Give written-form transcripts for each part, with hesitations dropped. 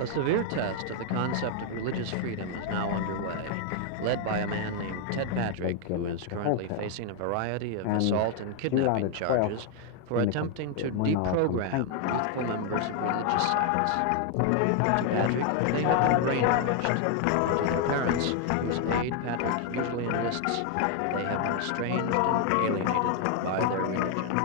A severe test of the concept of religious freedom is now underway, led by a man named Ted Patrick, who is currently facing a variety of assault and kidnapping charges for attempting to deprogram youthful members of religious sects. To Patrick, they have been brainwashed. To their parents, whose aid Patrick usually enlists, they have been estranged and alienated by their religion.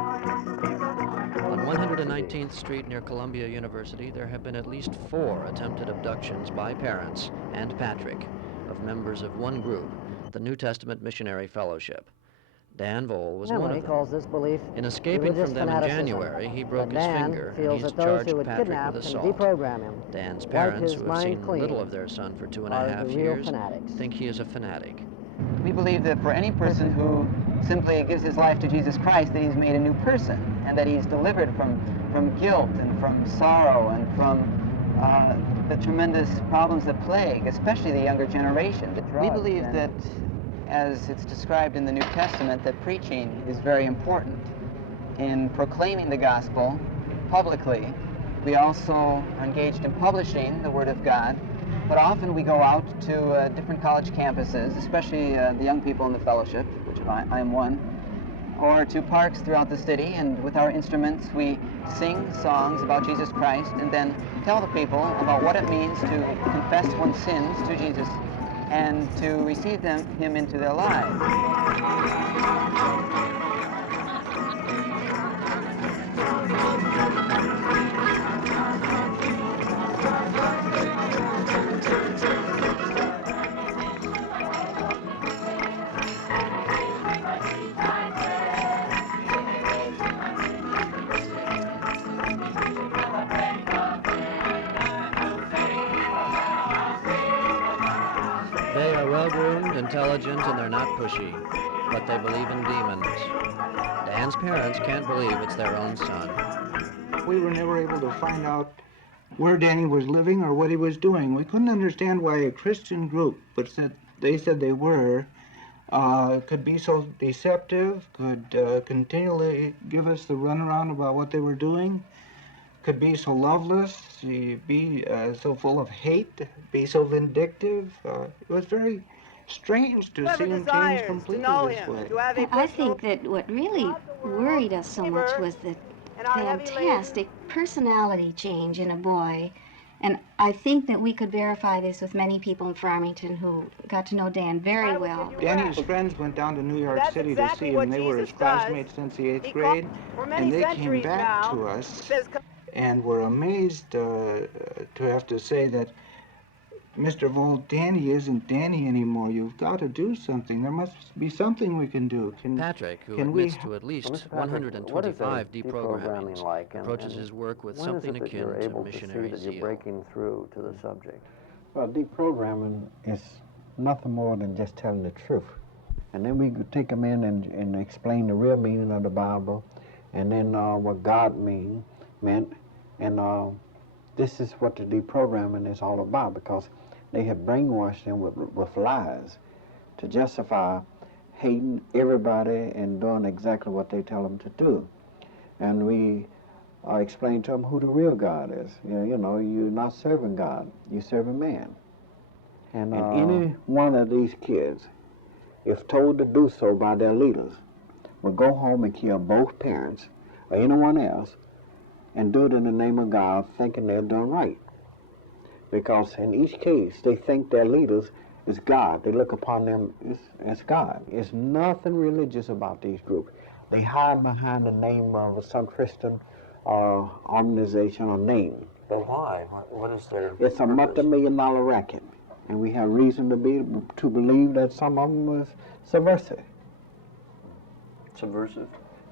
On 119th Street near Columbia University, there have been at least 4 attempted abductions by parents and Patrick of members of one group, the New Testament Missionary Fellowship. Dan Voll was one of them. Calls this belief in escaping from them in January, he broke his finger, and he's charged Patrick with assault. Dan's parents, who have seen little of their son for 2.5 years, think he is a fanatic. We believe that for any person who simply gives his life to Jesus Christ, that he's made a new person, and that he's delivered from guilt and from sorrow and from the tremendous problems that plague, especially the younger generation. We believe that, as it's described in the New Testament, that preaching is very important in proclaiming the gospel publicly. We also are engaged in publishing the Word of God, but often we go out to different college campuses, especially the young people in the fellowship, which I am one, or to parks throughout the city, and with our instruments we sing songs about Jesus Christ and then tell the people about what it means to confess one's sins to Jesus and to receive him into their lives. They are well-groomed, intelligent, and they're not pushy, but they believe in demons. Dan's parents can't believe it's their own son. We were never able to find out where Danny was living or what he was doing. We couldn't understand why a Christian group, which they said they were, could be so deceptive, could continually give us the runaround about what they were doing, could be so loveless, be so full of hate, be so vindictive. It was very strange to see him change completely this way. I think that what really worried us so much was the fantastic personality change in a boy. And I think that we could verify this with many people in Farmington who got to know Dan very well. Danny's friends went down to New York City to see him. They were his classmates since the 8th grade, and they came back to us and were amazed to have to say that, Mr. Voll, Danny isn't Danny anymore. You've got to do something. There must be something we can do. Patrick, who admits to at least 125 deprogrammings, approaches his work with something akin to missionary zeal. Breaking through to the subject? Well, deprogramming is nothing more than just telling the truth. And then we could take them in and explain the real meaning of the Bible, and then what God meant, and this is what the deprogramming is all about, because they have brainwashed them with lies to justify hating everybody and doing exactly what they tell them to do. And we explain to them who the real God is. You know, you're not serving God, you're serving man. And any one of these kids, if told to do so by their leaders, will go home and kill both parents or anyone else and do it in the name of God, thinking they're doing right. Because in each case, they think their leaders is God. They look upon them as God. There's nothing religious about these groups. They hide behind the name of some Christian organization or name. But why? What is their It's a multi-million-dollar racket. And we have reason to believe that some of them was subversive. Subversive?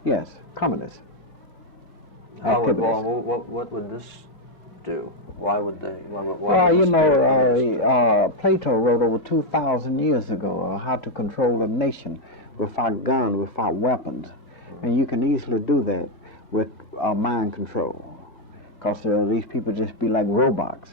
Yes, communist. What would this do? Why would they? Well, you know, Plato wrote over 2,000 years ago how to control a nation without guns, without weapons. And you can easily do that with mind control. Because these people just be like robots.